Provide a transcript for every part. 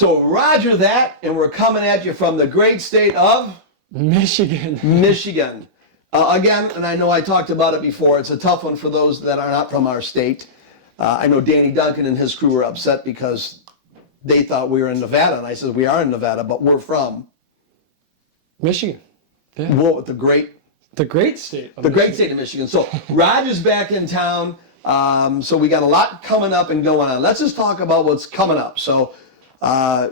So Roger that, and we're coming at you from the great state of Michigan. Michigan. Again, and I know I talked about it before, it's a tough one for those that are not from our state. I know Danny Duncan and his crew were upset because they thought we were in Nevada, and I said, we are in Nevada, but we're from Michigan. Yeah. well, the great state of the Michigan. great state of Michigan. So Roger's back in town. So we got a lot coming up and going on. Let's just talk about what's coming up. So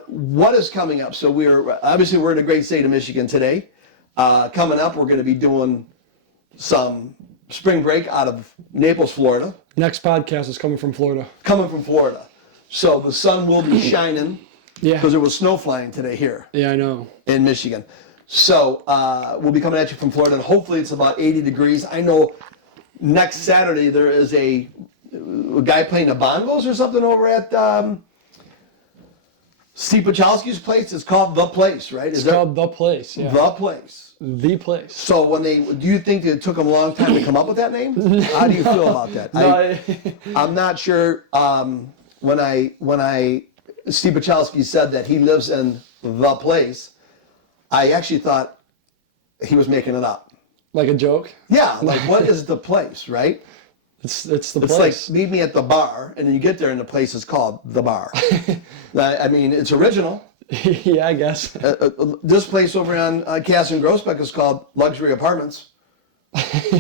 what is coming up? So we're in the great state of Michigan today. Coming up, we're going to be doing some spring break out of Naples, Florida. Next podcast is coming from Florida. So the sun will be shining Yeah. because there was snow flying today here Yeah, I know. in Michigan. So we'll be coming at you from Florida, and hopefully it's about 80 degrees. I know next Saturday there is a guy playing the bongos or something over at Steve Pachowski's place. It's called The Place, right? It's called The Place. Yeah. The Place. The Place. So do you think it took them a long time to come up with that name? How do you feel about that? I'm not sure. When Steve Pachowski said that he lives in The Place, I actually thought he was making it up. Like a joke? Yeah, like what is The Place, right? It's the It's place. like meet me at the bar, and then you get there, and the place is called The Bar. I mean, it's original. Yeah, I guess. This place over on Cass and Grossbeck is called Luxury Apartments.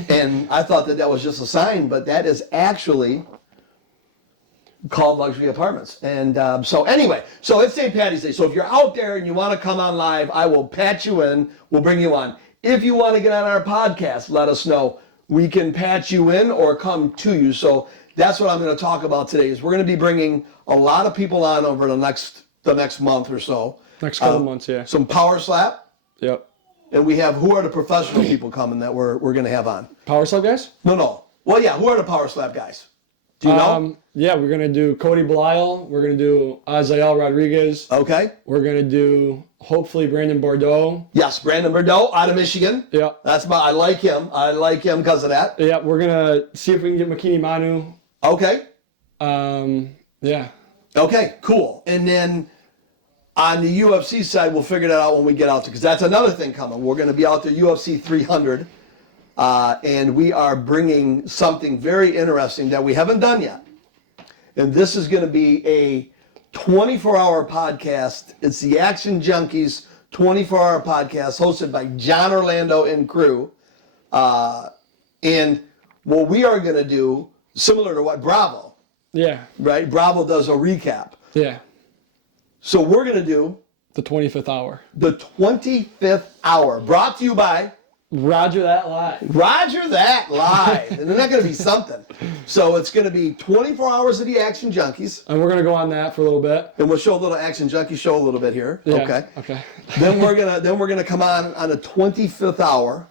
And I thought that was just a sign, but that is actually called Luxury Apartments. And so it's St. Patty's Day. So if you're out there and you want to come on live, I will patch you in. We'll bring you on. If you want to get on our podcast, let us know. We can patch you in or come to you. So that's what I'm going to talk about today. Is we're going to be bringing a lot of people on over the next month or so. Next couple months, yeah. Some power slap. Yep. And we have, who are the professional people coming that we're going to have on? Power Slap guys? No. Well, yeah, who are the power slap guys? Do you know? Yeah, we're going to do Cody Belial. We're going to do Azael Rodriguez. Okay. We're going to do, hopefully, Brandon Bordeaux. Yes, Brandon Bordeaux out of Michigan. Yeah. I like him. I like him because of that. Yeah, we're going to see if we can get Makini Manu. Okay. Yeah. Okay, cool. And then on the UFC side, we'll figure that out when we get out there, because that's another thing coming. We're going to be out there, UFC 300, and we are bringing something very interesting that we haven't done yet. And this is going to be a 24-hour podcast. It's the Action Junkies 24-hour podcast hosted by John Orlando and crew. And what we are going to do, similar to what Bravo, Yeah. right? Bravo does a recap. Yeah. So we're going to do The 25th hour. the 25th hour, brought to you by Roger That Live. Roger That Live. And they're not going to be something. So it's going to be 24 hours of the Action Junkies. And we're going to go on that for a little bit. And we'll show a little Action Junkie show a little bit here. Yeah. Okay. Okay. Then we're gonna come on the 25th hour.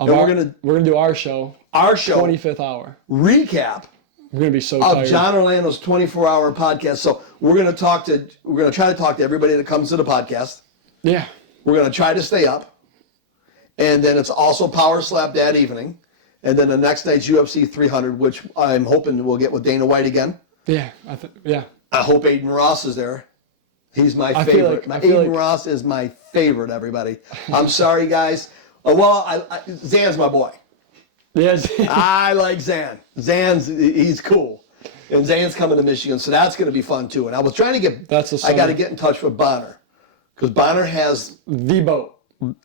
And we're gonna do our show. Our show 25th hour. recap We're going to be so of tired. John Orlando's 24-hour podcast. So we're gonna try to talk to everybody that comes to the podcast. Yeah. We're gonna try to stay up. And then it's also Power Slap that evening. And then the next night's UFC 300, which I'm hoping we'll get with Dana White again. Yeah. I hope Aiden Ross is there. He's my I feel favorite. like- Aiden Ross is my favorite, everybody. I'm sorry, guys. Zan's my boy. Yes. I like Zan. He's cool. And Zan's coming to Michigan, so that's going to be fun, too. And I was trying to I got to get in touch with Bonner. Because Bonner has, The boat.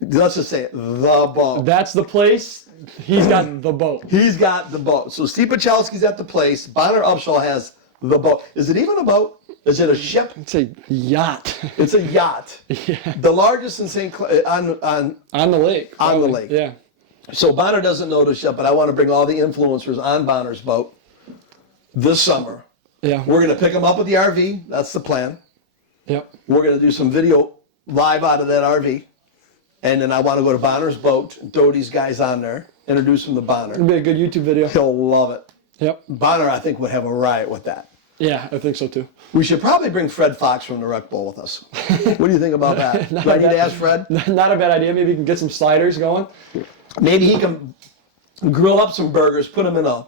let's just say it, the boat. That's the place. He's got the boat. He's got the boat. So Steve Pachowski's at the place. Bonner Upshaw has the boat. Is it even a boat? Is it a ship? It's a yacht. It's a yacht. Yeah. The largest in St. Clair, on On the lake. On the probably. lake. Yeah. So Bonner doesn't know this yet, but I want to bring all the influencers on Bonner's boat this summer. Yeah. We're going to pick them up with the RV. That's the plan. Yep. We're going to do some video live out of that RV. And then I want to go to Bonner's boat and throw these guys on there, introduce them to Bonner. It'll be a good YouTube video. He'll love it. Yep. Bonner, I think, would have a riot with that. Yeah, I think so too. We should probably bring Fred Fox from the Rec Bowl with us. What do you think about that? Do I need to ask Fred? Not a bad idea. Maybe we can get some sliders going. Maybe he can grill up some burgers, put them in a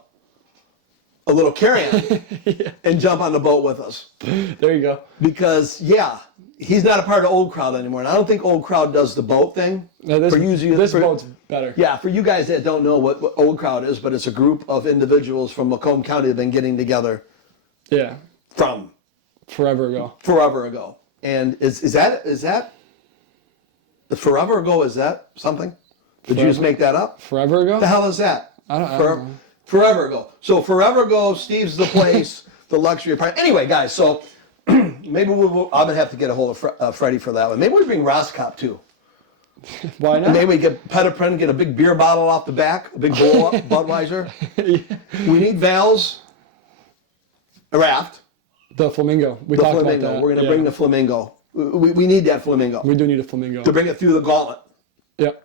little carry-on, Yeah. and jump on the boat with us. There you go. Because, yeah, he's not a part of Old Crowd anymore, and I don't think Old Crowd does the boat thing. No, this For- boat's better. Yeah, for you guys that don't know what Old Crowd is, but it's a group of individuals from Macomb County that have been getting together Yeah. from Forever ago. forever ago. And is that the forever ago? Is that something? Did you just make that up? Forever ago? What the hell is that? I don't know. Forever ago. So forever ago, Steve's the place, the luxury apartment. Anyway, guys, so maybe I'm gonna have to get a hold of Freddie for that one. Maybe we bring Roscop too. Why not? And maybe we get Petiprin, get a big beer bottle off the back, a big bowl Budweiser. We need Val's, a raft. The flamingo. We The talked flamingo. about that. We're gonna bring the flamingo. We need that flamingo We do need a flamingo. to bring it through the gauntlet. Yep.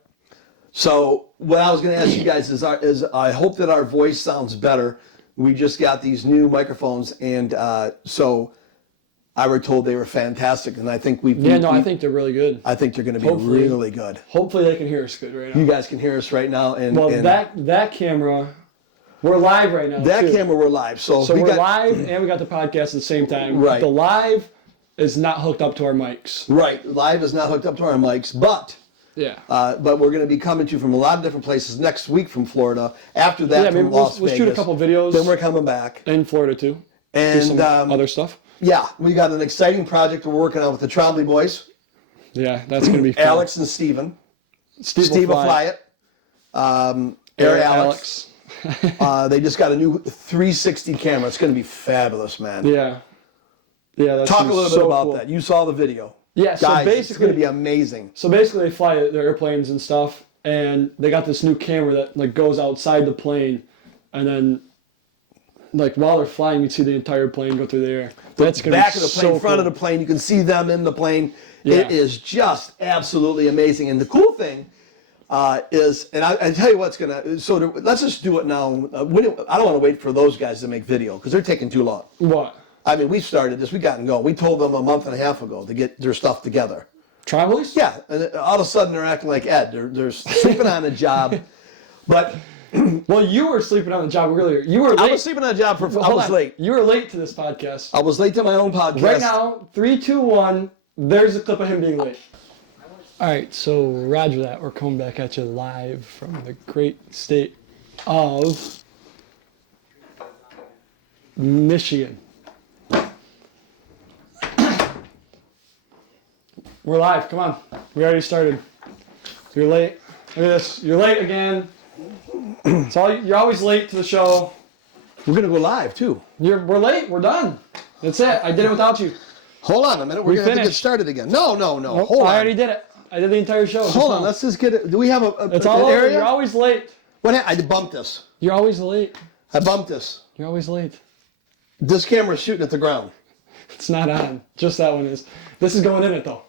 So what I was going to ask you guys is I hope that our voice sounds better. We just got these new microphones, and so I were told they were fantastic, and I think I think they're really good. I think they're going to be Hopefully. really good. Hopefully they can hear us good right now. You guys can hear us right now, and Well, and that camera, we're live right now. that too. camera we're live. So So we we're got live and we got the podcast at the same time. Right. The live is not hooked up to our mics. right. Live is not hooked up to our mics, but Yeah. we're going to be coming to you from a lot of different places next week from Florida. After that, Yeah, from maybe Las we'll Vegas. shoot a couple videos. Then we're coming back. in Florida too. Do And some other stuff. yeah, we got an exciting project we're working on with the Trombley boys, Yeah, that's gonna be fun. Alex and Steven. Steve Steve will fly it. Air Alex. They just got a new 360 camera. It's going to be fabulous, man. Yeah. Yeah. That's Talk a little bit about cool. that. You saw the video. Yeah. So Guys, it's basically, going to be amazing. So basically, they fly their airplanes and stuff, and they got this new camera that like goes outside the plane, and then like while they're flying, you see the entire plane go through the air. That's gonna Back be of the plane, so front cool. of the plane, you can see them in the plane. Yeah. It is just absolutely amazing. And the cool thing is, and I tell you what's going to, let's just do it now. I don't want to wait for those guys to make video because they're taking too long. What? I mean, we started this, we got and go. We told them a month and a half ago to get their stuff together. Travelers? Yeah, and all of a sudden they're acting like Ed. They're sleeping on a job. But Well, you were sleeping on the job earlier. You were late. I was sleeping on a job for, I Hold was on. late. You were late to this podcast. I was late to my own podcast. Right now, 3, 2, 1. There's a clip of him being late. All right, so Roger that. We're coming back at you live from the great state of Michigan. We're live. Come on. We already started. You're late. Look at this. You're late again. You're always late to the show. We're going to go live, too. We're late. We're done. That's it. I did it without you. Hold on a minute. We're We going to have to get finished. started again. No. Nope, Hold on. I already did it. I did the entire show. Hold on. Let's just get it. Do we have It's an all over. area? You're always late. What happened? I bumped this. You're always late. I bumped this. You're always late. This camera's shooting at the ground. It's not on. Just that one is. This is going in it though.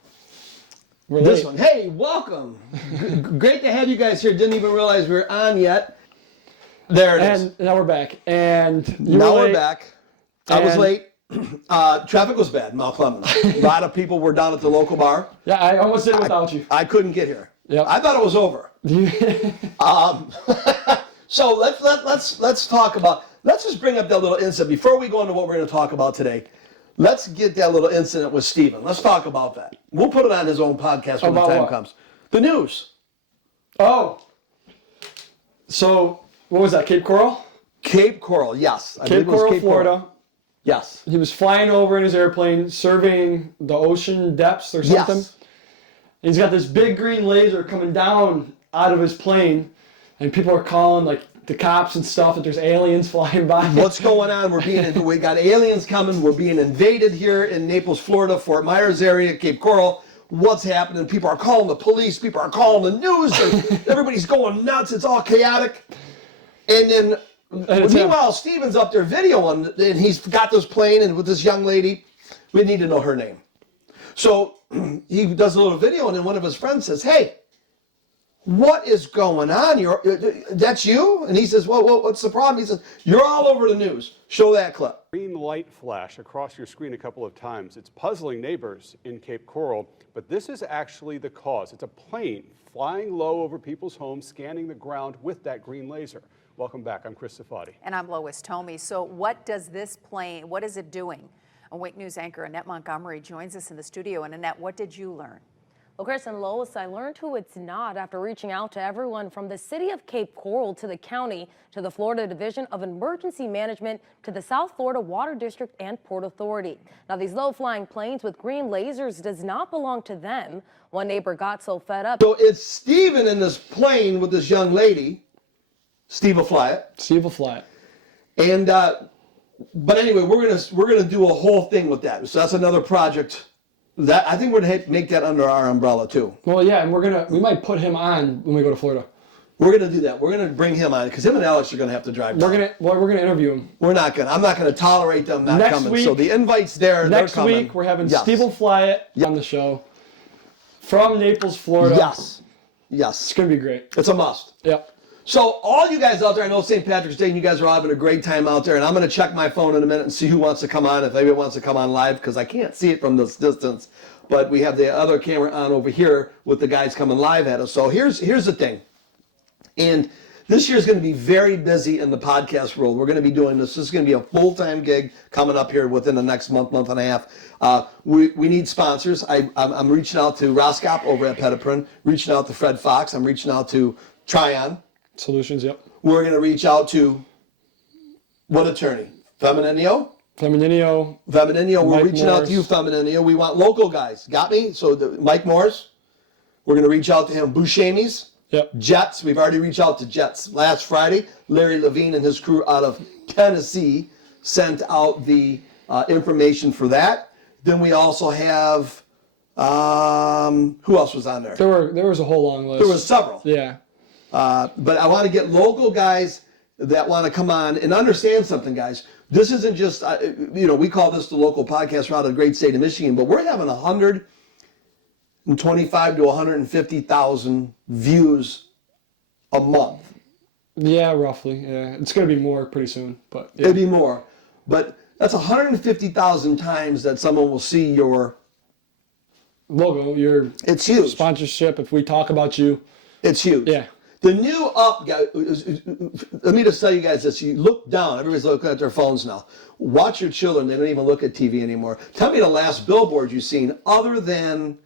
We're This late. one. Hey, welcome. Great to have you guys here. Didn't even realize we were on yet. There it is. And now we're back. And you Now were we're late. back. I was And- late. Traffic was bad in Mount Clemens. A lot of people were down at the local bar. Yeah, I almost did it without you. I couldn't get here. Yep. I thought it was over. So let's talk about. Let's just bring up that little incident before we go into what we're going to talk about today. Let's get that little incident with Steven. Let's talk about that. We'll put it on his own podcast when the About time what? comes. The news. Oh. So what was that? Cape Coral? Cape Coral, yes. I Cape believe it was Coral, Cape Florida. Yes. He was flying over in his airplane, surveying the ocean depths or something. Yes. He's got this big green laser coming down out of his plane, and people are calling like the cops and stuff that there's aliens flying by. What's going on? We got aliens coming. We're being invaded here in Naples, Florida, Fort Myers area, Cape Coral. What's happening? People are calling the police. People are calling the news. Everybody's going nuts. It's all chaotic. And then, it's meanwhile, Steven's up there videoing, and he's got this plane and with this young lady. We need to know her name. So he does a little video, and then one of his friends says, "Hey, what is going on? That's you?" And he says, well, what's the problem? He says, "You're all over the news. Show that clip." Green light flash across your screen a couple of times. It's puzzling neighbors in Cape Coral, but this is actually the cause. It's a plane flying low over people's homes, scanning the ground with that green laser. Welcome back. I'm Chris Safadi. And I'm Lois Tomey. So what does this plane, what is it doing? And Wake News anchor Annette Montgomery joins us in the studio. And Annette, what did you learn? Well, Chris and Lois, I learned who it's not after reaching out to everyone from the city of Cape Coral to the county, to the Florida Division of Emergency Management, to the South Florida Water District and Port Authority. Now, these low-flying planes with green lasers does not belong to them. One neighbor got so fed up. So it's Steven in this plane with this young lady. Steve will fly it. Steve will fly it. And, but anyway, we're gonna do a whole thing with that. So that's another project. That I think we're gonna make that under our umbrella too. Well, yeah, and we might put him on when we go to Florida. We're gonna do that. We're gonna bring him on because him and Alex are gonna have to drive down. We're gonna interview him. I'm not gonna tolerate them not Next coming. week- So the invite's there. Next they're coming. week, we're having Yes. Steve will fly it on the show from Naples, Florida. Yes. It's Yes. gonna be great. It's a must. Yep. So all you guys out there, I know St. Patrick's Day and you guys are having a great time out there, and I'm going to check my phone in a minute and see who wants to come on, if anybody wants to come on live, because I can't see it from this distance. But we have the other camera on over here with the guys coming live at us. So here's the thing. And this year is going to be very busy in the podcast world. We're going to be doing this. This is going to be a full-time gig coming up here within the next month and a half. We need sponsors. I'm reaching out to Roscop over at Petiprin, reaching out to Fred Fox. I'm reaching out to Tryon. Solutions, yep. We're going to reach out to what attorney? Femininio? Femininio. We're Mike reaching out to you, Morris. Femininio. We want local guys. Got me? So Mike Morris. We're going to reach out to him. Buscemi's. Yep. Jets. We've already reached out to Jets. Last Friday, Larry Levine and his crew out of Tennessee sent out the information for that. Then we also have, who else was on there? There was a whole long list. There was several. Yeah. But I want to get local guys that want to come on and understand something, guys. This isn't just, we call this the local podcast route of the great state of Michigan, but we're having 125 to 150,000 views a month. Yeah, roughly. Yeah, it's gonna be more pretty soon, but yeah. It'd be more. But that's 150,000 times that someone will see your Logo, your It's huge. sponsorship. If we talk about you, It's huge. yeah. The new up, guys, let me just tell you guys this. You look down, everybody's looking at their phones now. Watch your children, they don't even look at TV anymore. Tell me the last billboard you've seen other than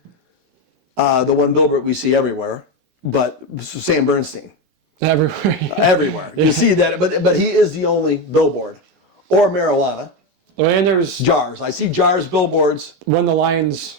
the one billboard we see everywhere, but Sam Bernstein. Everywhere. Everywhere. You see that, but he is the only billboard. Or marijuana. And there's Jars. I see Jars billboards. when the Lions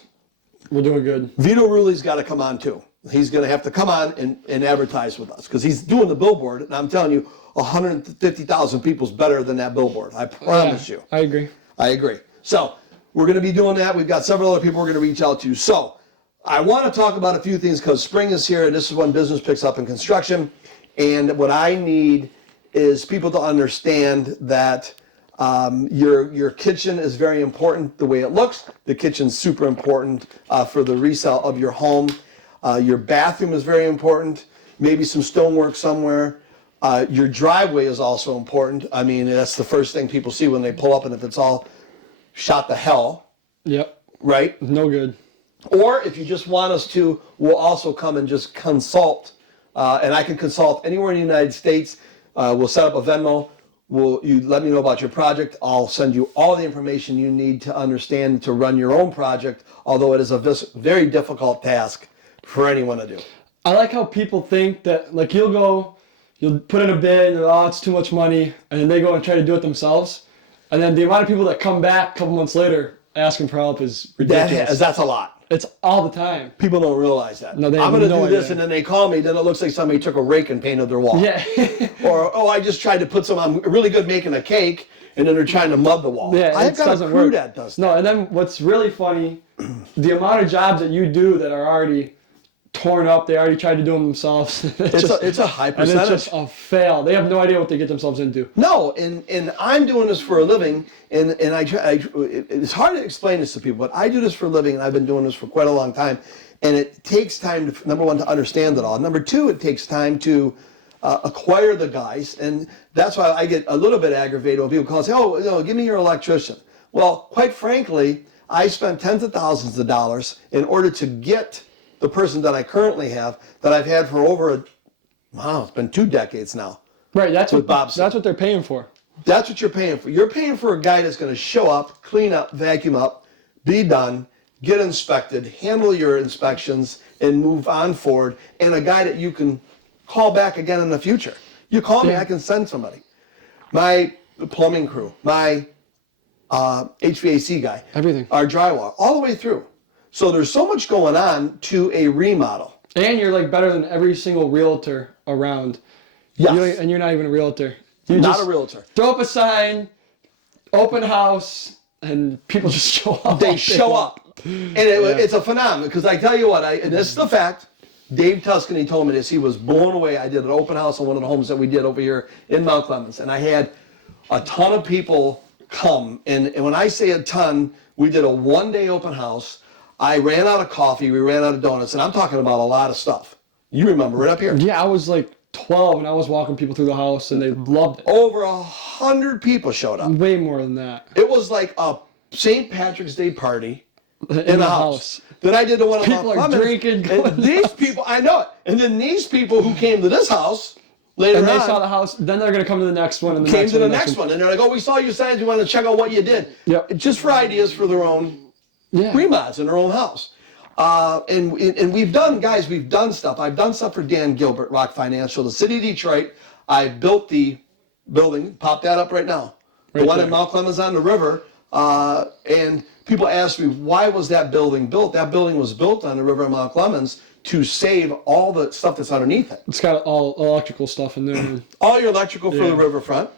were doing good. Vito Ruli's got to come on too. He's going to have to come on and advertise with us because he's doing the billboard. And I'm telling you, 150,000 people's better than that billboard. I promise you. I agree. I agree. So we're going to be doing that. We've got several other people we're going to reach out to. So I want to talk about a few things because spring is here and this is when business picks up in construction. And what I need is people to understand that your kitchen is very important the way it looks. The kitchen's super important for the resale of your home. Your bathroom is very important. Maybe some stonework somewhere. Your driveway is also important. I mean, that's the first thing people see when they pull up, and if it's all shot to hell, Yep. right? No good. Or if you just want us to, we'll also come and just consult. And I can consult anywhere in the United States. We'll set up a Venmo. You let me know about your project. I'll send you all the information you need to understand to run your own project, although it is a very difficult task for anyone to do. I like how people think that, like, you'll put in a bid and oh, it's too much money, and then they go and try to do it themselves. And then the amount of people that come back a couple months later asking for help is ridiculous. That's a lot. It's all the time. People don't realize that. No, they have I'm going to no do this, idea. and then they call me. Then it looks like somebody took a rake and painted their wall. Yeah. Or I just tried to put some. I'm really good making a cake, and then they're trying to mud the wall. Yeah, I've it got a doesn't crew work. that does that. No, and then what's really funny, the amount of jobs that you do that are already torn up, they already tried to do them themselves. It's a high and percentage. it's just a fail. They have no idea what they get themselves into. No, and I'm doing this for a living, and it's hard to explain this to people, but I do this for a living, and I've been doing this for quite a long time, and it takes time to, number one, to understand it all. Number two, it takes time to acquire the guys, and that's why I get a little bit aggravated when people call and say, oh, give me your electrician. Well, quite frankly, I spent tens of thousands of dollars in order to get the person that I currently have, that I've had for over it's been 2 decades now. Right, that's With what Bob's. that's what they're paying for. That's what you're paying for. You're paying for a guy that's going to show up, clean up, vacuum up, be done, get inspected, handle your inspections, and move on forward, and a guy that you can call back again in the future. You call me, I can send somebody. My plumbing crew, my HVAC guy, Everything. our drywall, all the way through. So there's so much going on to a remodel. And you're like better than every single realtor around. Yes. And you're not even a realtor. You Not just a realtor. throw up a sign, open house, and people just show up. They show up. And it's a phenomenon, because I tell you what, and this is the fact, Dave Tuscany told me this, he was blown away. I did an open house on one of the homes that we did over here in Mount Clemens, and I had a ton of people come, and when I say a ton, we did a one-day open house. I ran out of coffee, we ran out of donuts, and I'm talking about a lot of stuff. You remember, right up here. Yeah, I was like 12 and I was walking people through the house and they loved it. Over 100 people showed up. Way more than that. It was like a St. Patrick's Day party in the house. Then I did the one of People are drinking, and going these nuts. people, I know it. And then these people who came to this house later And they on saw the house, then they're going to come to the next one. And the came next to one, the next one. And they're like, oh, we saw your signs. We want to check out what you did. Yep. Just for ideas for their own remods in their own house. And we've done, guys, we've done stuff. I've done stuff for Dan Gilbert, Rock Financial, the city of Detroit. I built the building, pop that up right now. The one in Mount Clemens on the river. And people ask me, why was that building built? That building was built on the river of Mount Clemens to save all the stuff that's underneath it. It's got all electrical stuff in there. All your electrical for the riverfront,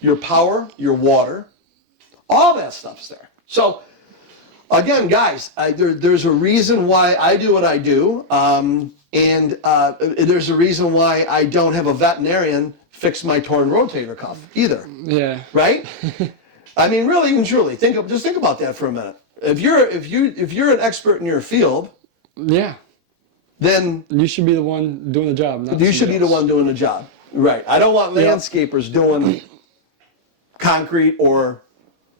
your power, your water, all that stuff's there. So, again, guys, there's a reason why I do what I do, and there's a reason why I don't have a veterinarian fix my torn rotator cuff either. Yeah. Right? I mean, really and truly, just think about that for a minute. If you're an expert in your field, Yeah. then You should be the one doing the job. Not you should be the somebody else. one doing the job. Right. I don't want landscapers doing concrete or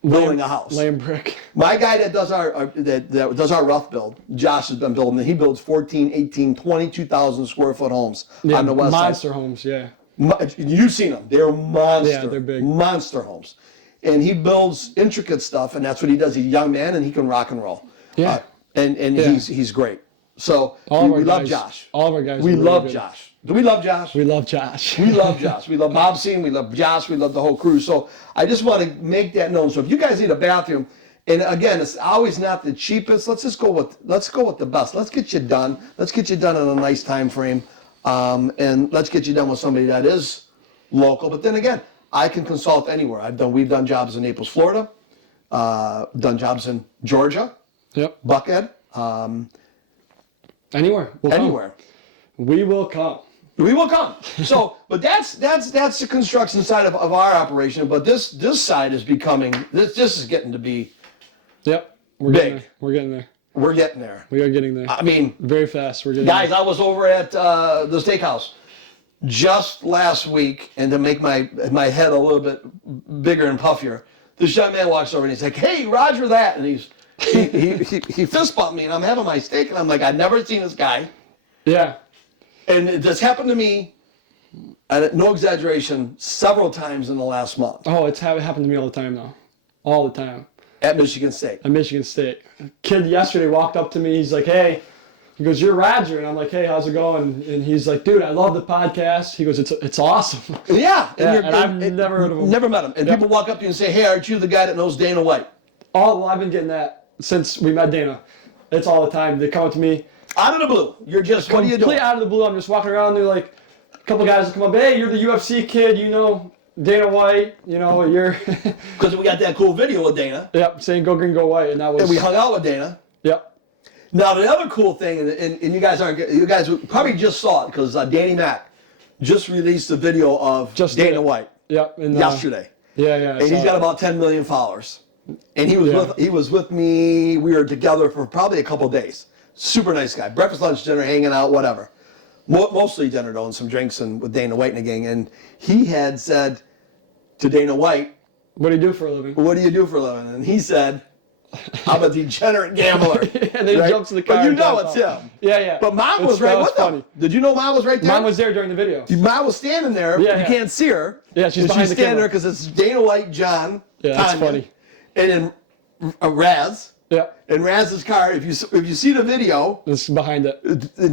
building a house. Laying brick. My guy that does that does our rough build, Josh has been building. He builds 14, 18, 22,000 square foot homes on the west Monster side. homes, yeah. You've seen them. They're monster. Yeah, they're big. Monster homes. And he builds intricate stuff, and that's what he does. He's a young man, and he can rock and roll. Yeah. And he's great. So we love Josh. All of our guys. We are really love good. Josh. Do we love Josh? We love Josh. We love Josh. We love Bob Scene. We love Josh. We love the whole crew. So I just want to make that known. So if you guys need a bathroom, and again, it's always not the cheapest. Let's go with the best. Let's get you done. Let's get you done in a nice time frame, and let's get you done with somebody that is local. But then again, I can consult anywhere. We've done jobs in Naples, Florida. Done jobs in Georgia, Yep. Buckhead, Anywhere. We'll anywhere. Come. We will come. We will come. So, but that's the construction side of our operation. But this side is becoming this is getting to be Yep. We're big. getting there. We're getting there. We're getting there. We are getting there. I mean, Very fast. We're getting guys, there. I was over at the steakhouse just last week, and to make my head a little bit bigger and puffier, this young man walks over and he's like, "Hey, Roger that," and he fist bumped me, and I'm having my steak, and I'm like, I've never seen this guy. Yeah. And this happened to me, no exaggeration, several times in the last month Oh, it happened to me all the time now. All the time. at Michigan State. At Michigan State. A kid yesterday walked up to me. He's like, hey. He goes, you're Roger. And I'm like, hey, how's it going? And he's like, dude, I love the podcast. He goes, it's awesome. Yeah. And I've never heard of him. Never met him. And people walk up to you and say, hey, aren't you the guy that knows Dana White? Well, I've been getting that since we met Dana. It's all the time. They come up to me. Out of the blue. You're just, what are you Complete doing? out of the blue. I'm just walking around. They're like, a couple guys will come up. Hey, you're the UFC kid. You know Dana White. You know, you're. Because we got that cool video with Dana. Yep, saying go green, go white. And that was. And we hung out with Dana. Yep. Now, the other cool thing, and you guys probably just saw it, because Danny Mac just released a video of Dana White Yep. And, yesterday. Yeah. And he's got about 10 million followers. And he was with me. We were together for probably a couple days. Super nice guy. Breakfast, lunch, dinner, hanging out, whatever. Mostly dinner, though, and some drinks with Dana White and the gang. And he had said to Dana White, what do you do for a living? what do you do for a living? And he said, I'm a degenerate gambler. And then he right? jumps in the car. But you and know jumps it's off. him. Yeah, yeah. But Mom was right that with him. Did you know Mom was right there? Mom was there during the video. Mom was standing there. Yeah, you yeah. can't see her. Yeah, she's And behind the standing camera. there because it's Dana White, John, Yeah, that's Tanya, funny. and then Raz. Yeah. In Raz's car, if you see the video, It's behind it.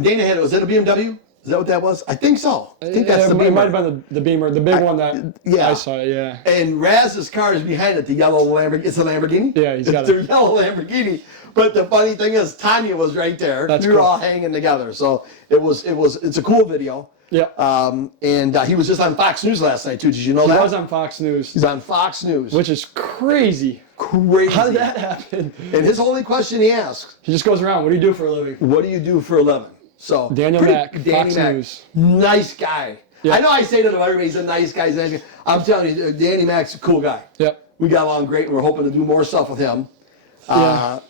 Dana had it. Was it a BMW? Is that what that was? I think so. I think that's the It Beamer. might have been the Beamer, the big one that yeah. I saw. Yeah. And Raz's car is behind it, the yellow Lamborghini. It's a Lamborghini? Yeah, he's got It's a it. yellow Lamborghini. But the funny thing is, Tanya was right there. That's we were cool. all hanging together. So it's a cool video. Yeah. And he was just on Fox News last night, too. Did you know He that? was on Fox News, He's on Fox News. which is crazy. Crazy. How did that happen? And his only question he asks, He just goes around. What do you do for a living? what do you do for a living? So Daniel Mack, Danny Fox Mack, News. nice guy. Yeah. I know I say to him, everybody's a nice guy. I'm telling you, Danny Mack's a cool guy. Yep. We got along great, and we're hoping to do more stuff with him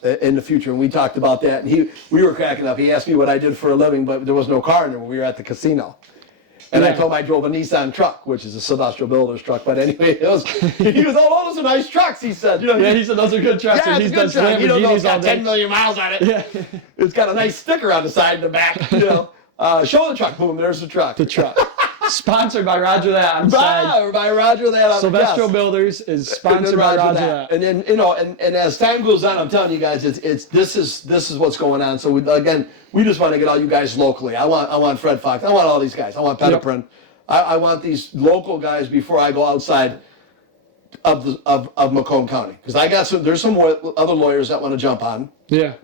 in the future. And we talked about that. And we were cracking up. He asked me what I did for a living, but there was no car in there when we were at the casino. And I Yeah. told him I drove a Nissan truck, which is a Sylvester Builder's truck. But anyway, he goes, oh, those are nice trucks, he said. You know, Yeah, he said those are good trucks. yeah, and it's he's a good done truck. You don't know, it's Lamborghinis all got 10 day. million miles on it. Yeah. It's got a nice sticker on the side and the back. You know, show the truck. Boom, there's the truck. The truck. Sponsored by Roger That on the side. By Roger That. On Sylvester yes. Builders is And sponsored then by Roger That. And then and as time goes on, I'm telling you guys, this is what's going on. So we just want to get all you guys locally. I want Fred Fox. I want all these guys. I want Petiprin. I want these local guys before I go outside of Macomb County, because there's some other lawyers that want to jump on, Yeah.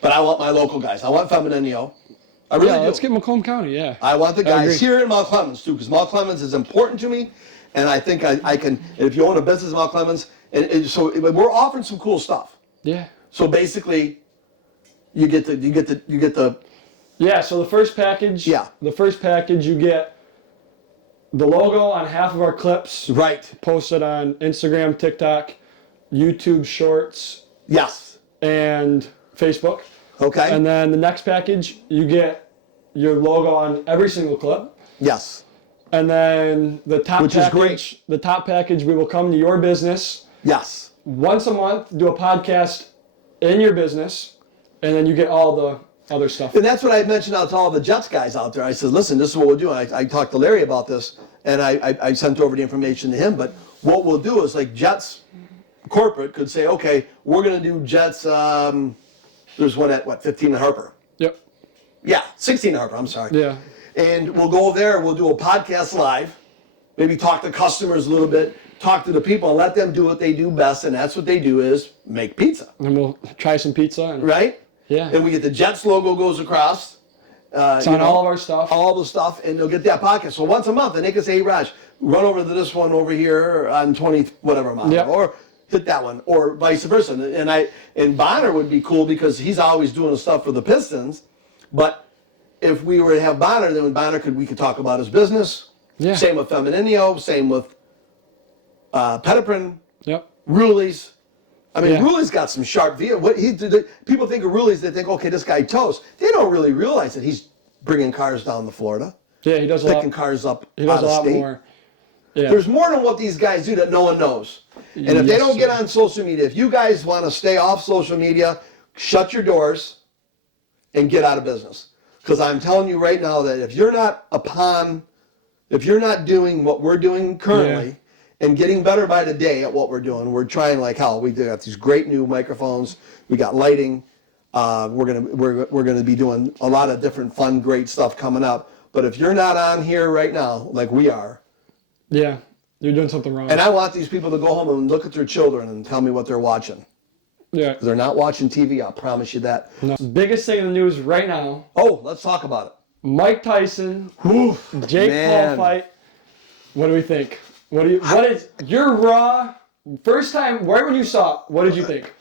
but I want my local guys. I want Femininio. I really Yeah, do. let's get Macomb County, yeah. I want the guys agree. here in Mount Clemens too, because Mount Clemens is important to me, and I think I can. If you own a business in Mount Clemens, so we're offering some cool stuff. Yeah. So basically, you get the Yeah, so the first package, Yeah. you get the logo on half of our clips right. posted on Instagram, TikTok, YouTube Shorts, Yes. and Facebook. Okay. And then the next package, you get your logo on every single clip. Yes. And then the top Which is package, great. the top package, we will come to your business Yes. once a month, do a podcast in your business, and then you get all the other stuff. And that's what I mentioned out to all the Jets guys out there. I said, listen, this is what we're doing. I talked to Larry about this, and I sent over the information to him. But what we'll do is, like, Jets corporate could say, okay, we're going to do Jets. There's one at 15 and Harper. Yep. Yeah, 16 and Harper. I'm sorry. Yeah. And we'll go there. We'll do a podcast live. Maybe talk to customers a little bit. Talk to the people and let them do what they do best, and that's what they do is make pizza, And we'll try some pizza. And, right? Yeah. And we get the Jets logo goes across. It's on all of our stuff. All the stuff, and they'll get that podcast. So once a month, and they can say, hey, Raj, run over to this one over here on 20 whatever model, Yep. or hit that one, or vice versa. And Bonner would be cool because he's always doing the stuff for the Pistons. But if we were to have Bonner, then we could talk about his business. Yeah. Same with Femininio. Same with Petiprin. Yep. Rulies. I mean, Yeah. Ruli's got some sharp view. People think of Ruli's, they think, okay, this guy toast. They don't really realize that he's bringing cars down to Florida, Yeah, he does a picking lot. cars up He does out a of lot state. more. Yeah. There's more than what these guys do that no one knows. And if they Yes, don't get sir. on social media, if you guys want to stay off social media, shut your doors and get out of business. Because I'm telling you right now that if you're not doing what we're doing currently, and getting better by the day at what we're doing, we're trying like hell. We got these great new microphones. We got lighting. We're gonna be doing a lot of different fun, great stuff coming up. But if you're not on here right now, like we are, Yeah, you're doing something wrong. and I want these people to go home and look at their children and tell me what they're watching. Yeah. They're not watching TV. I'll promise you that. No. Biggest thing in the news right now: Oh, let's talk about Mike Tyson, it. Jake Man. Paul fight. What do we think? What is your raw first time? Right when you saw it, what did you think?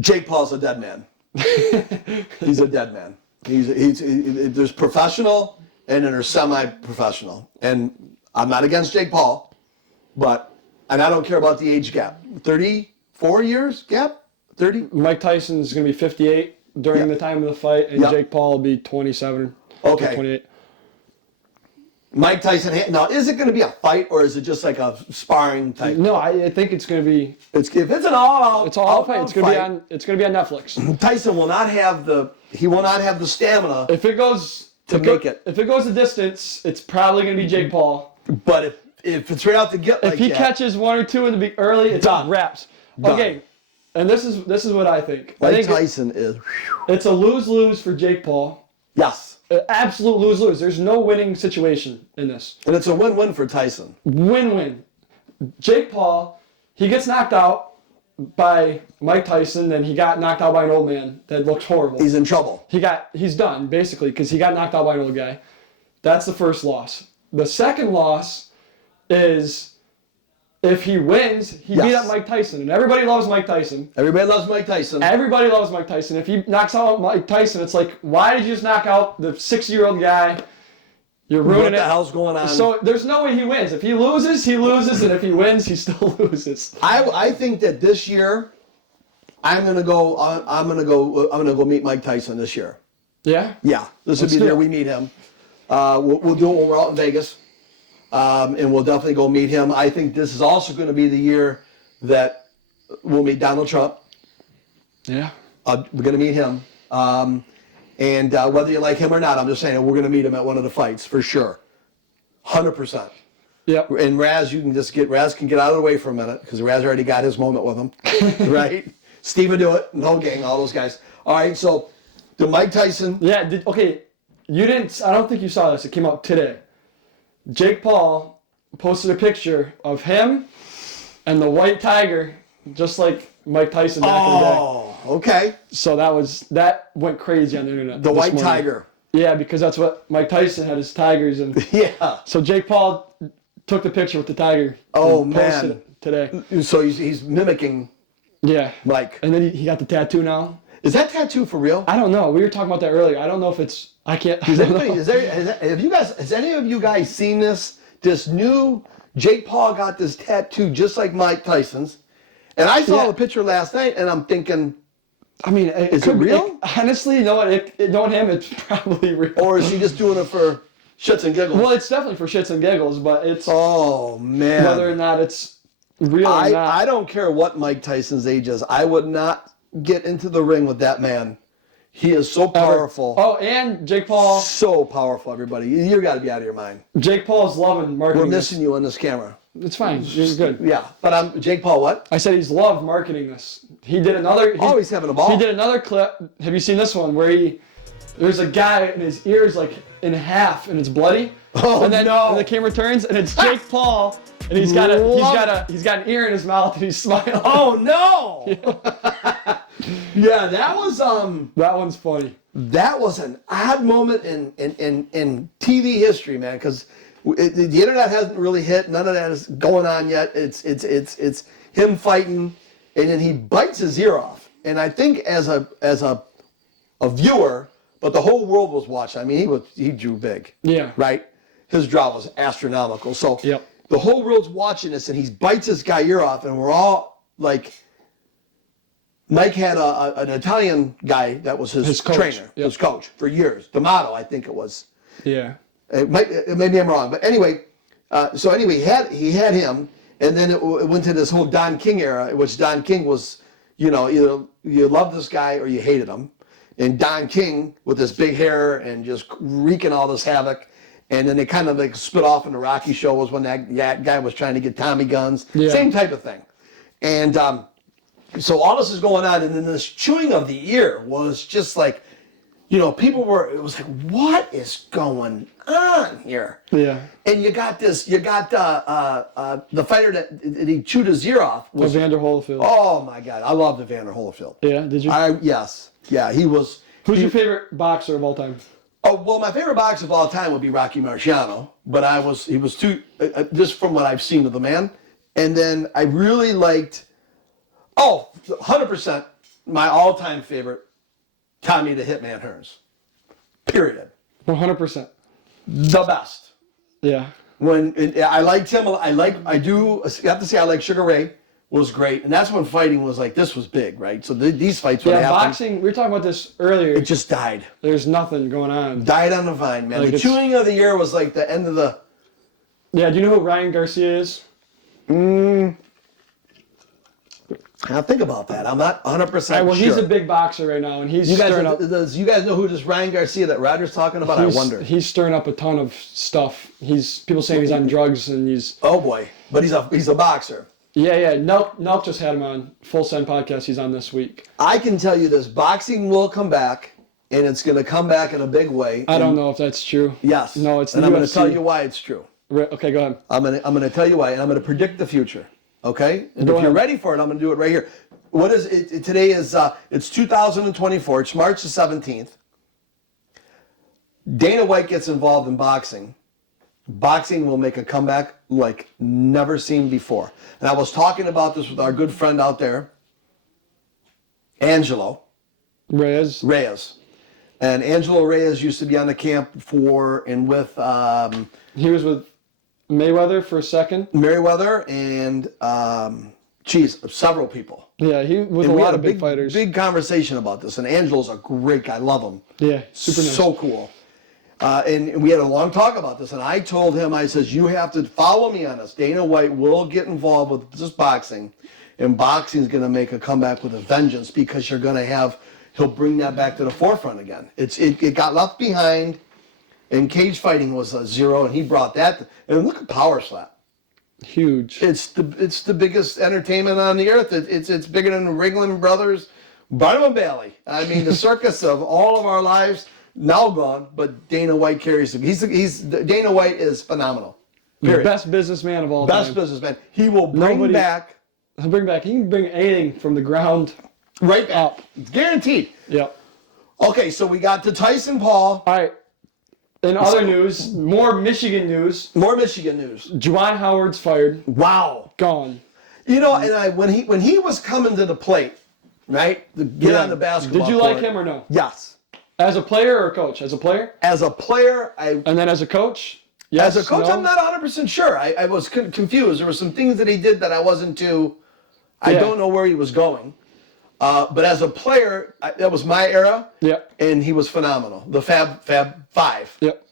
Jake Paul's a dead man. He's a dead man. There's professional and then there's semi-professional. And I'm not against Jake Paul, and I don't care about the age gap. 34 years gap? 30? Mike Tyson's gonna be 58 during Yeah. the time of the fight, and Yeah. Jake Paul will be 27 Okay. or 28. Mike Tyson. Now, is it going to be a fight or is it just like a sparring type? No, I think it's going to be. If it's an all-out, It's all fight. It's going to be on. It's going to be on Netflix. Tyson will not have the. He will not have the stamina. If it goes make it. If it goes the distance, it's probably going to be Jake Paul. But if it's right out the gut, If he catches one or two in the big early, it's Done. wraps. Done. Okay, and this is what I think. I Mike think Tyson is. it's a lose-lose for Jake Paul. Yes, Absolute lose-lose. There's no winning situation in this. and it's a win-win for Tyson. Win-win. Jake Paul, he gets knocked out by Mike Tyson, then he got knocked out by an old man that looks horrible. He's in trouble. He's done basically because he got knocked out by an old guy. That's the first loss. The second loss is if he wins, he beat up Mike Tyson, and everybody loves Mike Tyson. Everybody loves Mike Tyson. Everybody loves Mike Tyson. If he knocks out Mike Tyson, it's like, why did you just knock out the 60-year-old guy? You're ruining What the it. hell's going on? So there's no way he wins. If he loses, he loses, and if he wins, he still loses. I think that this year, I'm gonna go meet Mike Tyson this year. Yeah? Yeah, this will Let's be the do year it. we meet him. We'll do it when we're out in Vegas, and we'll definitely go meet him. I think this is also going to be the year that we'll meet Donald Trump. Yeah. We're going to meet him, and whether you like him or not, I'm just saying we're going to meet him at one of the fights for sure, 100%. Yep. And Raz, Raz can get out of the way for a minute because Raz already got his moment with him, right? Steve will do it, no gang, all those guys. All right, so the Mike Tyson. Yeah, okay. You didn't, I don't think you saw this. It came out today. Jake Paul posted a picture of him and the white tiger, just like Mike Tyson back in the day. Oh, okay. So that went crazy on the internet. The this white morning. tiger. Yeah, because that's what Mike Tyson had, his tigers, and Yeah. so Jake Paul took the picture with the tiger. Oh, and posted man. it today. So he's mimicking Yeah. Mike. And then he got the tattoo now. Is that tattoo for real? I don't know. We were talking about that earlier. I don't know if it's. I can't. I don't know. Has any of you guys seen this? This new Jake Paul got this tattoo just like Mike Tyson's, and I saw Yeah. the picture last night, and I'm thinking, I mean, Is it could be- real? honestly, you know what? Knowing him, it's probably real. or is he just doing it for shits and giggles? Well, it's definitely for shits and giggles, but it's Oh man! whether or not it's real or not. I don't care what Mike Tyson's age is. I would not get into the ring with that man. He is so powerful. Oh, and Jake Paul. So powerful, everybody. You got to be out of your mind. Jake Paul's loving marketing. We're this. missing you on this camera. It's fine. You're good. Yeah, but I'm Jake Paul. What? I said he's loved marketing this. He did another. Oh, he's having a ball. He did another clip. Have you seen this one where there's a guy and his ear's like in half and it's bloody. Oh, and then no. and the camera turns and it's Jake Paul and he's got an ear in his mouth and he's smiling. Oh no! Yeah, that was That one's funny. that was an odd moment in TV history, man. Because the internet hasn't really hit. None of that is going on yet. It's him fighting, and then he bites his ear off. And I think as a viewer, but the whole world was watching. I mean, he drew big. Yeah. Right. His draw was astronomical. So Yep. the whole world's watching this, and he bites this guy ear off, and we're all like. Mike had an Italian guy that was his coach. trainer, Yep. his coach for years. D'Amato, I think it was. Yeah. Maybe I'm wrong, but anyway. So anyway, he had him, and then it went to this whole Don King era, which Don King was, either you loved this guy or you hated him. And Don King with this big hair and just wreaking all this havoc. And then they kind of like split off in the Rocky show was when that guy was trying to get Tommy guns. Yeah. Same type of thing. And so all this is going on, and then this chewing of the ear was just like, it was like, what is going on here? Yeah. And you got the fighter that he chewed his ear off was, Evander Holyfield. oh my God, I love Evander Holyfield. Yeah. Did you? Yes. Yeah, he was. Who's your favorite boxer of all time? Oh, well, my favorite boxer of all time would be Rocky Marciano, but he was too, just from what I've seen of the man. And then I really liked, 100%, my all-time favorite, Tommy the Hitman Hearns. Period. 100%. The best. Yeah. I liked him, I have to say I like Sugar Ray was great. And that's when fighting was like, this was big, right? So these fights would Yeah, happen. boxing, we were talking about this earlier. It just died. There's nothing going on. Died on the vine, man. Like the chewing of the year was like the end of the... Yeah, do you know who Ryan Garcia is? Now think about that. I'm not 100% sure. Well, he's a big boxer right now, and he's You guys, stirring up. you guys know who this Ryan Garcia that Roger's talking about? I wonder. He's stirring up a ton of stuff. People saying he's on drugs, and he's... Oh boy, but he's a boxer. Yeah. Nelk just had him on Full Send podcast. He's on this week. I can tell you this: boxing will come back, and it's going to come back in a big way. I don't know if that's true. Yes. No, it's and the I'm going to UFC. tell you why it's true. Okay, go ahead. I'm going to tell you why, and I'm going to predict the future. Okay? And Go if you're ahead. ready for it, I'm going to do it right here. What is it? Today is it's 2024. It's March the 17th. Dana White gets involved in boxing. Boxing will make a comeback like never seen before. And I was talking about this with our good friend out there, Angelo Reyes. And Angelo Reyes used to be on the camp for and with He was with Mayweather for a second. Merriweather and several people. Yeah, he was And a we lot had of big fighters. Big conversation about this. And Angelo's a great guy. Love him. Yeah, super nice. So cool. And we had a long talk about this. And I told him, I says, you have to follow me on this. Dana White will get involved with this boxing. And boxing is going to make a comeback with a vengeance because he'll bring that back to the forefront again. It got left behind. And cage fighting was a zero. And he brought that. And look at Power Slap. Huge. It's the biggest entertainment on the earth. It's bigger than the Ringling Brothers, Barnum and Bailey. I mean, the circus of all of our lives now gone, but Dana White carries it. Dana White is phenomenal. Period. Best businessman of all Best time. businessman. He will bring back He can bring anything from the ground right back. up. It's guaranteed. Yep. Okay, so we got to Tyson Paul. All right. In other news, more Michigan news. More Michigan news. Juwan Howard's fired. Wow. Gone. You know, and when he was coming to the plate, right, to get on the basketball Did you court, like him or no? Yes. As a player or a coach? As a player? As a player, And then as a coach? Yes, as a coach, no? I'm not 100% sure. I was confused. There were some things that he did that I wasn't too. I Yeah. don't know where he was going. But as a player, that was my era. Yep. And he was phenomenal. The Ep.5. Yep.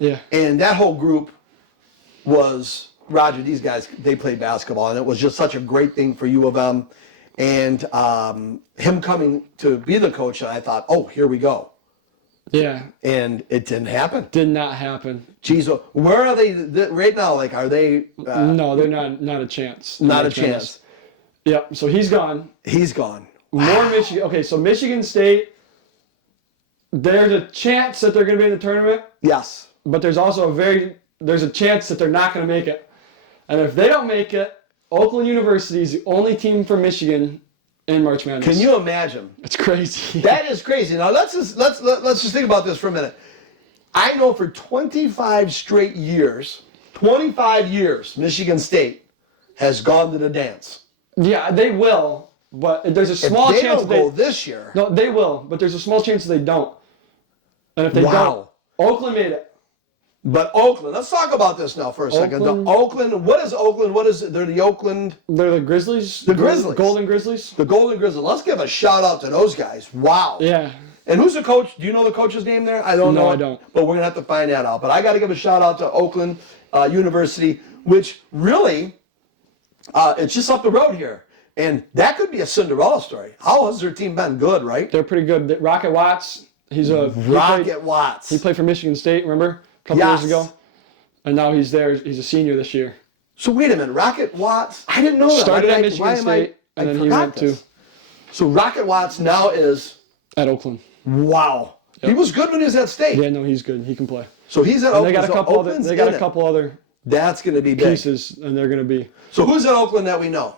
Yeah. And that whole group was, Roger, these guys, they played basketball. And it was just such a great thing for U of M. And him coming to be the coach, I thought, oh, here we go. Yeah. And it didn't happen. Did not happen. Geez, where are they right now? Like, are they? No, they're not a chance. Not a chance. Yep. So he's gone. He's gone. More Michigan. Okay, so Michigan State, there's a chance that they're going to be in the tournament, Yes. but there's also there's a chance that they're not going to make it. And if they don't make it, Oakland University is the only team from Michigan in March Madness. Can you imagine? It's crazy. That is crazy. Now let's just think about this for a minute. I know for 25 straight years, 25 years, Michigan State has gone to the dance. Yeah, they will, but there's a small If they chance don't that go this year. No, they will, but there's a small chance that they don't. And if they Wow. don't, Oakland made it. But Oakland, let's talk about this now for a second. Oakland. The Oakland, what is Oakland? What is it? They're the Oakland, They're the Grizzlies. The Grizzlies. Golden Grizzlies. the Golden Grizzlies. Let's give a shout out to those guys. Wow. Yeah. And who's the coach? Do you know the coach's name there? I don't know. No, I don't. But we're going to have to find that out. But I got to give a shout out to Oakland University, which really, it's just up the road here. And that could be a Cinderella story. How has their team been? Good, right? They're pretty good. Rocket Watts, he Rocket Watts. He played for Michigan State, remember? A couple Yes. years ago. And now he's there. He's a senior this year. So wait a minute. Rocket Watts? I didn't know that. Started Why at did Michigan why am State, I and then he forgot went this. to So Rocket Watts now is, at Oakland. wow. He was good when he was at State. Yeah, no, he's good. He can play. So he's at And Oakland. they got a So couple other. Oakland's They got in a it. couple other That's going to be big. pieces, and they're going to be So who's at Oakland that we know?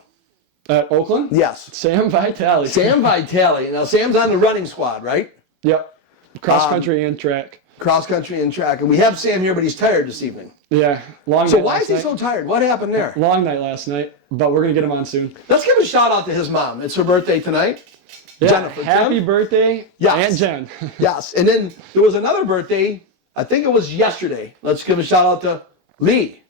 at Oakland. Yes. Sam Vitale. Sam Vitale. Now, Sam's on the running squad, right? Yep. Cross country and track. Cross country and track. And we have Sam here, but he's tired this evening. Yeah. Long So night why last is he night. so tired? What happened there? Long night last night, but we're gonna get him on soon. Let's give a shout out to his mom. It's her birthday tonight. Yeah. Jennifer. Happy Jen? birthday, Yes. Aunt Jen. Yes. And then there was another birthday. I think it was yesterday. Let's give a shout out to Lee.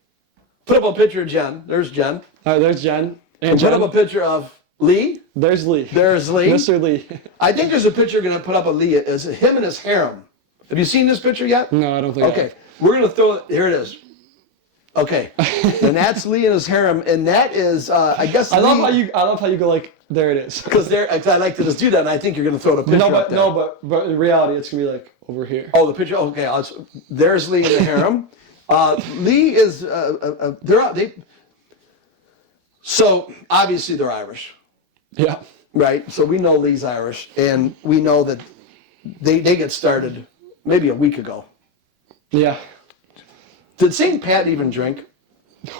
Put up a picture of Jen. There's Jen. All right, there's Jen. And Put up Jen. a picture of Lee. There's Lee. There's Lee. Mr. Lee. I think there's a picture going to put up of Lee. It's him and his harem. Have you seen this picture yet? No, I don't think I Okay, have. we're going to throw it. Here it is. Okay, and that's Lee and his harem, and that is, I guess. I love how you go like, there it is. Because I like to just do that, and I think you're going to throw the picture up there. But in reality, it's gonna be like over here. Oh, the picture. Okay, there's Lee and the harem. Lee is so obviously they're Irish, Yeah. right? So we know Lee's Irish, and we know that they get started maybe a week ago. Yeah. Did St. Pat even drink?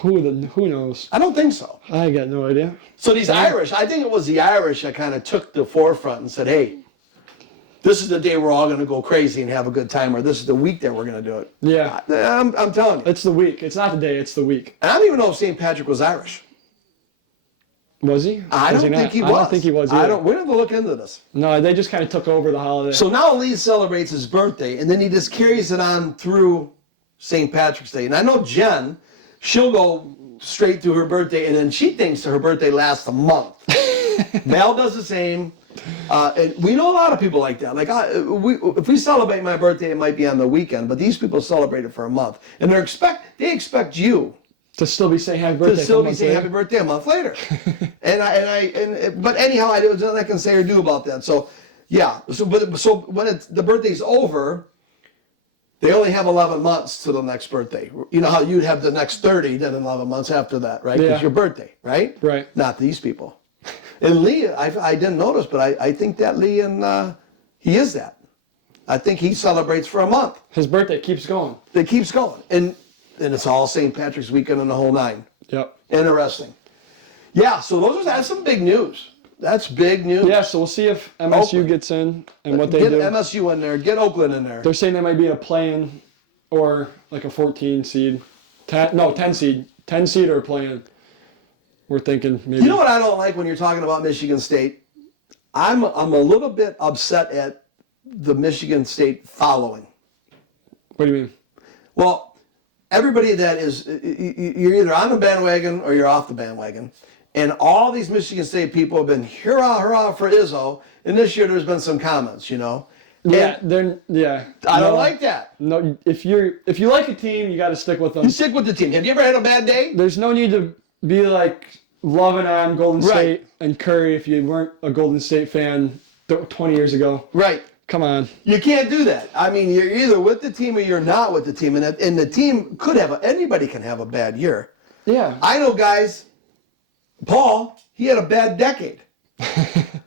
Who knows? I don't think so. I got no idea. So these Irish, I think it was the Irish that kind of took the forefront and said, hey, this is the day we're all going to go crazy and have a good time, or this is the week that we're going to do it. Yeah. I'm telling you. It's the week. It's not the day. It's the week. And I don't even know if St. Patrick was Irish. Was he? I Was don't not? think he was. I don't think he was either. We have to look into this. No, they just kind of took over the holiday. So now Lee celebrates his birthday, and then he just carries it on through St. Patrick's Day. And I know Jen, she'll go straight through her birthday, and then she thinks her birthday lasts a month. Val does the same. And we know a lot of people like that. Like, if we celebrate my birthday, it might be on the weekend, but these people celebrate it for a month. And they expect you to still be saying happy birthday. to still be saying happy birthday a month later. But anyhow, there's nothing I can say or do about that. So, yeah. So when the birthday's over, they only have 11 months to the next birthday. You know how you'd have the next 30, then 11 months after that, right? Yeah. It's your birthday, right? Right. Not these people. And Lee, I didn't notice, but I think that Lee he is that. I think he celebrates for a month. His birthday keeps going. It keeps going. And it's all St. Patrick's weekend and the whole nine. Yep. Interesting. Yeah, so that's some big news. That's big news. Yeah, so we'll see if MSU Oakland gets in and what they get do. MSU in there. Get Oakland in there. They're saying they might be a play-in or like a 14 seed. 10 seed. 10 seed or play-in. We're thinking maybe. You know what I don't like when you're talking about Michigan State? I'm a little bit upset at the Michigan State following. What do you mean? Well, everybody that is, you're either on the bandwagon or you're off the bandwagon. And all these Michigan State people have been hurrah, hurrah for Izzo. And this year there's been some comments, you know. Yeah, And I don't like that. No, if you like a team, you got to stick with them. You stick with the team. Have you ever had a bad day? There's no need to be like loving on Golden Right. State and Curry if you weren't a Golden State fan 20 years ago. Right. Come on. You can't do that. I mean, you're either with the team or you're not with the team. And the team anybody can have a bad year. Yeah. I know guys, Paul, he had a bad decade.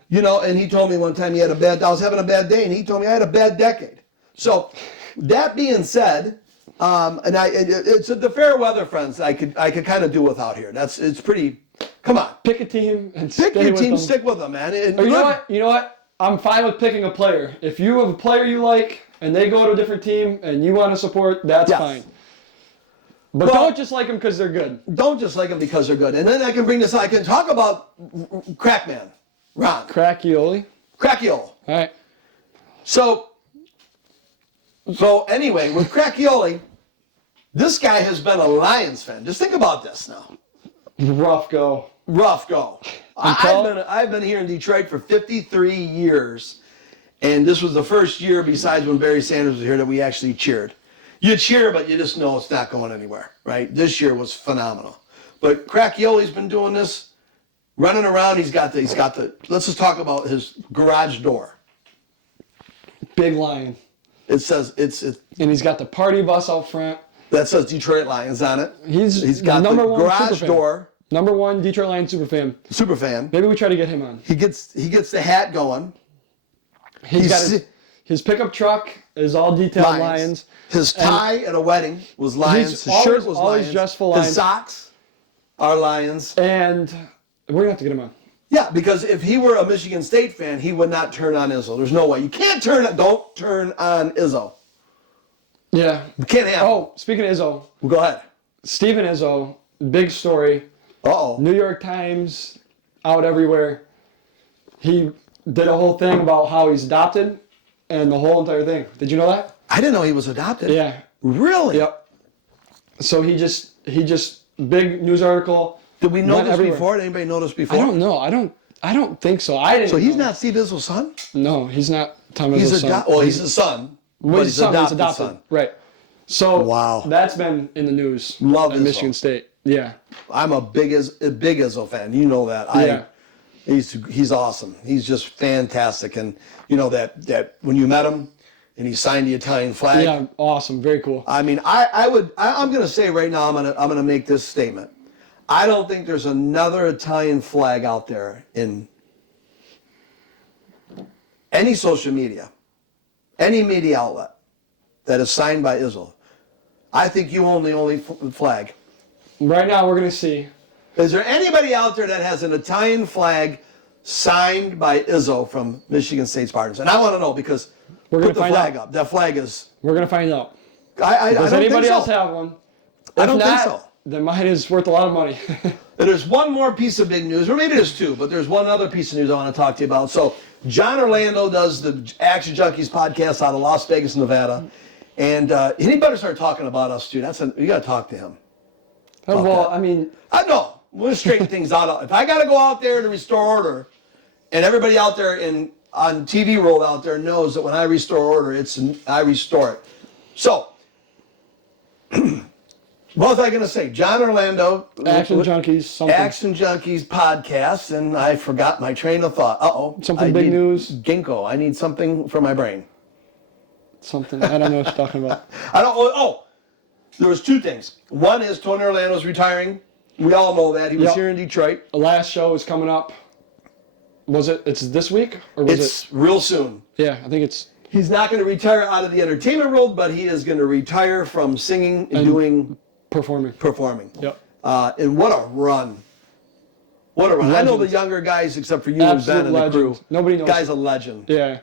You know, and he told me one time I was having a bad day, and he told me I had a bad decade. So, that being said, it's the fair weather friends I could kind of do without here. It's pretty, come on. Pick a team and Pick stay your with team, them. stick with them, man. And Or you know what? I'm fine with picking a player. If you have a player you like and they go to a different team and you want to support, that's Yes. fine. But Well, don't just like them because they're good. Don't just like them because they're good. And then I can talk about Crackman, Ron. Crackioli. Crackiole. All right. So anyway, with Crackioli, this guy has been a Lions fan. Just think about this now. Rough go. Rough go. I've been here in Detroit for 53 years, and this was the first year, besides when Barry Sanders was here, that we actually cheered. You cheer, but you just know it's not going anywhere, right? This year was phenomenal. But Crackioli's been doing this, running around. He's got the. Let's just talk about his garage door. Big lion. It says And he's got the party bus out front. that says Detroit Lions on it. He's got number the one garage superfan. door. Number one Detroit Lions superfan. Super fan. Maybe we try to get him on. He gets the hat going. He's got his pickup truck is all detailed Lions. His tie at a wedding was Lions. His shirt was always Lions. dressed for Lions. His socks are Lions. And we're going to have to get him on. Yeah, because if he were a Michigan State fan, he would not turn on Izzo. There's no way. You can't don't turn on Izzo. Yeah. You can't have Oh, speaking of Izzo, Go ahead. Steven Izzo, big story. Uh-oh. New York Times, out everywhere. He did a whole thing about how he's adopted and the whole entire thing. Did you know that? I didn't know he was adopted. Yeah. Really? Yep. So he just big news article Did we know Not this everywhere. before? Did anybody know this before? I don't know. I don't think so. I didn't. So he's know. not Steve Izzo's son? No, he's not Tom He's Izzo's son. well, he's his son. Well, But he's he's adopted. adopted son. Right. So Wow. that's been in the news. Love at Izzo. Michigan State. Yeah. I'm a big Izzo fan. You know that. Yeah. He's awesome. He's just fantastic. And you know that when you met him and he signed the Italian flag. Yeah. Awesome. Very cool. I mean, I'm going to say right now, I'm going to make this statement. I don't think there's another Italian flag out there in any social media, any media outlet that is signed by Izzo. I think you own the only flag. Right now, we're gonna see. Is there anybody out there that has an Italian flag signed by Izzo from Michigan State Spartans? And I want to know because We're put gonna the find flag out. up. That flag is. We're gonna find out. I Does don't anybody think else so. have one? I If don't think not, so. then mine is worth a lot of money. And there's one more piece of big news, or maybe there's two, but there's one other piece of news I want to talk to you about. So John Orlando does the Action Junkies podcast out of Las Vegas, Nevada, and he better start talking about us too. You got to talk to him. Well, that. I mean, I know. We'll straighten things out. If I got to go out there to restore order, and everybody out there on TV world out there knows that when I restore order, I restore it. So, what was I going to say? John Orlando. Action Junkies, something. Action Junkies podcast, and I forgot my train of thought. Uh-oh. Something big news. Ginkgo. I need something for my brain. Something. I don't know what you're talking about. There was two things. One is Tony Orlando's retiring. We all know that. He was Yep. here in Detroit. The last show is coming up. It's this week? Or was It's real soon. Yeah, I think it's. He's not going to retire out of the entertainment world, but he is going to retire from singing and doing Performing. Yep. And what a run. What a run. I know the younger guys, except for you Absolute and Ben and the crew. legend. Nobody knows Guy's him. a legend. Yeah.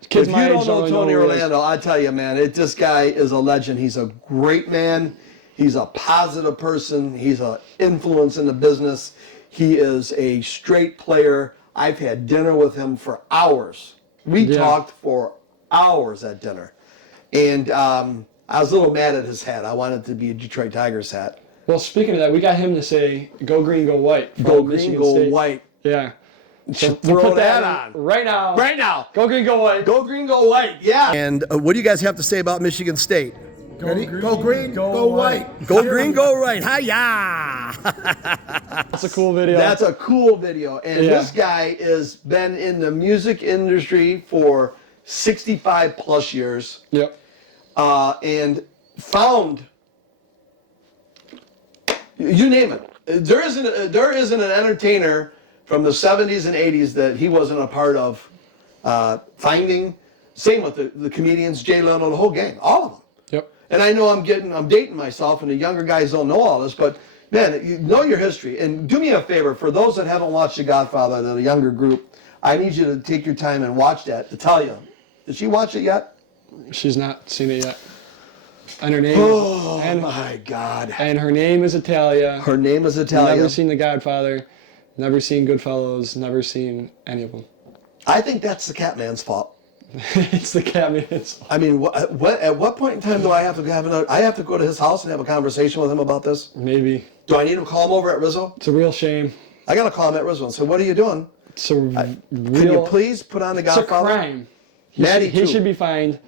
If Kids you my don't age know really Tony who he is. Orlando, I tell you, man, this guy is a legend. He's a great man. He's a positive person. He's an influence in the business. He is a straight player. I've had dinner with him for hours. We talked for hours at dinner. And I was a little mad at his hat. I wanted it to be a Detroit Tigers hat. Well, speaking of that, we got him to say, "Go green, go white." from Go green, Michigan go State. white. Yeah. So Throw put that in on. right now. Right now. Go green, go white. Go green, go white. Yeah. And what do you guys have to say about Michigan State? Ready? Go green, go white. Go green, go right. Hi-ya! That's a cool video. That's a cool video. And Yeah. this guy has been in the music industry for 65 plus years Yep. and found, you name it. There isn't an entertainer from the 70s and 80s that he wasn't a part of finding. Same with the comedians, Jay Leno, the whole gang, all of them. Yep. And I know I'm dating myself, and the younger guys don't know all this, but man, you know your history. And do me a favor, for those that haven't watched The Godfather, the younger group, I need you to take your time and watch that. To tell you, did she watch it yet? She's not seen it yet. And her name. Oh and, my God! and her name is Italia. Her name is Italia. Never seen The Godfather. Never seen Goodfellas. Never seen any of them. I think that's the Catman's fault. It's the Catman's. I mean, at what point in time do I have to have I have to go to his house and have a conversation with him about this? Maybe. Do I need to call him over at Rizzo? It's a real shame. I gotta call him at Rizzo and say, "What are you doing? It's a real. Can you please put on The It's a Godfather?" crime. He Maddie, he too. should be fined.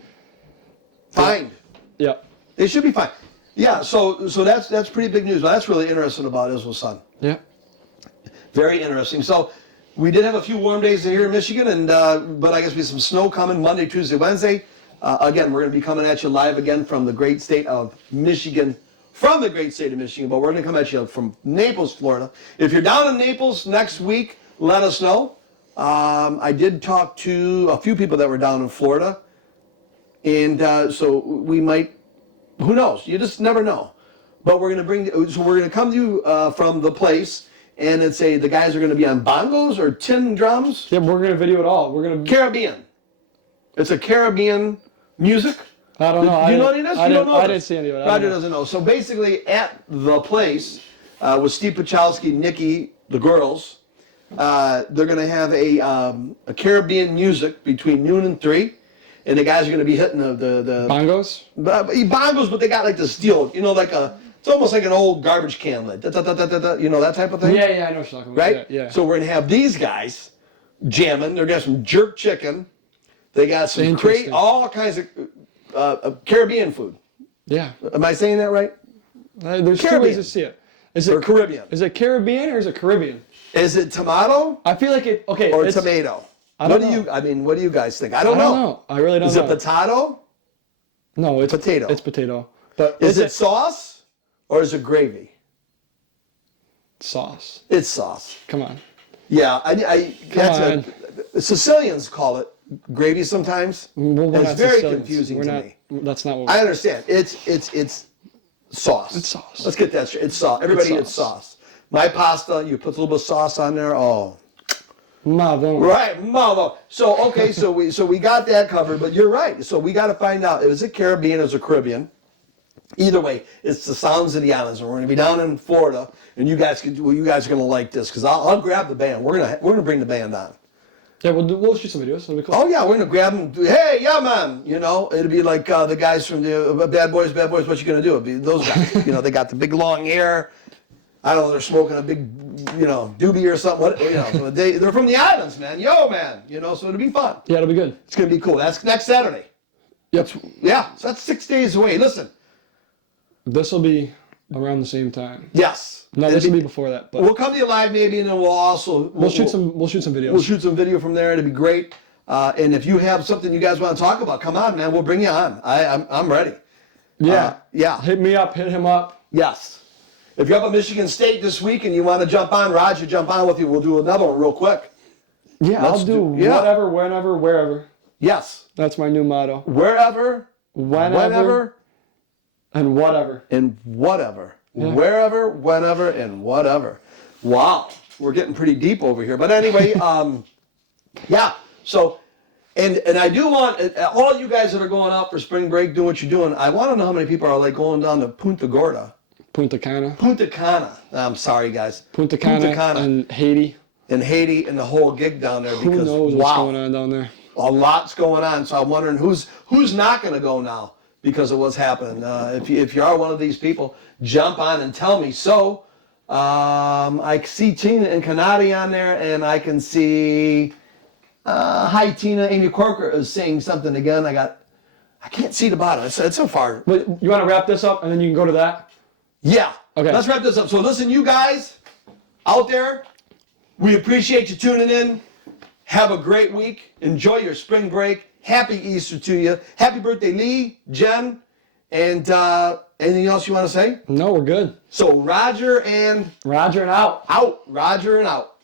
Fine. Yep. They should be fine. Yeah. So that's pretty big news. Well, that's really interesting about Izzo's son. Yep. Very interesting. So we did have a few warm days here in Michigan, and but I guess we have some snow coming Monday, Tuesday, Wednesday. Again, we're going to be coming at you live again from the great state of Michigan. From the great state of Michigan, but we're going to come at you from Naples, Florida. If you're down in Naples next week, let us know. I did talk to a few people that were down in Florida, and so we might. Who knows? You just never know. But we're going to come to you from the place. And it's the guys are going to be on bongos or tin drums. Yep. We're gonna video it all. We're gonna. Caribbean. It's a Caribbean music. I don't know. Do you know any of this? You don't know I this? didn't see any of it. I Roger don't know. doesn't know. So basically, at the place with Steve Pachowski, Nikki, the girls, they're going to have a Caribbean music between noon and 3. And the guys are going to be hitting the Bongos. bongos, but they got like the steel, like a It's almost like an old garbage can lid. Da, da, da, da, da, da, you know, that type of thing? Yeah, I know what you're talking about. Right? Yeah. So we're going to have these guys jamming. They're got some jerk chicken. They got some Interesting. all kinds of Caribbean food. Yeah. Am I saying that right? There's two Caribbean. ways to see it. Is Or it Caribbean. Is it Caribbean or is it Caribbean? Is it tomato I feel like it. Okay. or it's, tomato? I don't What do you guys think? I don't I don't know. know. I really don't Is know. it potato? No, it's Potato. It's potato. But Is it sauce or is it gravy? sauce? It's sauce. Come on. Yeah, Come Sicilians call it gravy sometimes. Well, we're It's not very Sicilians. confusing We're to not, me. That's not what I understand. It's sauce. It's sauce. Let's get that straight. It's sauce. Everybody It's eats sauce. My pasta, you put a little bit of sauce on there. Oh, Madonna. right, mama. So okay, so we got that covered. But you're right. So we got to find out: is it Caribbean or is it Caribbean? Either way, it's the sounds of the islands, and we're going to be down in Florida, and you guys are going to like this because I'll grab the band. We're gonna bring the band on. Yeah, we'll shoot some videos. It'll be cool. Oh yeah, we're gonna grab them. Hey, yeah, man. You know, it'll be like the guys from the Bad Boys. What you gonna do? It'll be those guys. You know, they got the big long hair. I don't know. They're smoking a big, doobie or something. What, so they're from the islands, man. Yo, man. So it'll be fun. Yeah, it'll be good. It's gonna be cool. That's next Saturday. Yep. Yeah, so that's 6 days away. Listen. This will be around the same time. Yes. No, this will be before that. But We'll come to you live maybe, and then we'll shoot some videos. We'll shoot some video from there. It'll be great. And if you have something you guys want to talk about, come on, man. We'll bring you on. I'm ready. Yeah. Yeah. Hit me up. Hit him up. Yes. If you're up at Michigan State this week and you want to jump on, Roger, jump on with you. We'll do another one real quick. Yeah, Let's I'll do yeah. whatever, whenever, wherever. Yes. That's my new motto. Wherever, Whenever, and whatever. and whatever. Yeah. Wherever, whenever, and whatever. Wow. We're getting pretty deep over here. But anyway, yeah. So, and I do want, all you guys that are going out for spring break, doing what you're doing, I want to know how many people are like going down to Punta Gorda. Punta Cana. Punta Cana. I'm sorry, guys. Punta Cana and Haiti. And Haiti and the whole gig down there because Who knows what's going on down there? A lot's going on. So I'm wondering who's not going to go now because of what's happening. If you are one of these people, jump on and tell me. So I see Tina and Kanadi on there, and I can see hi Tina. Amy Corker is saying something again. I can't see the bottom. It's so far. But you want to wrap this up and then you can go to that? Yeah. Okay. Let's wrap this up. So listen, you guys out there, we appreciate you tuning in. Have a great week. Enjoy your spring break. Happy Easter to you. Happy birthday, Lee, Jen, and anything else you want to say? No, we're good. So Roger and Roger and out. out. Roger and out.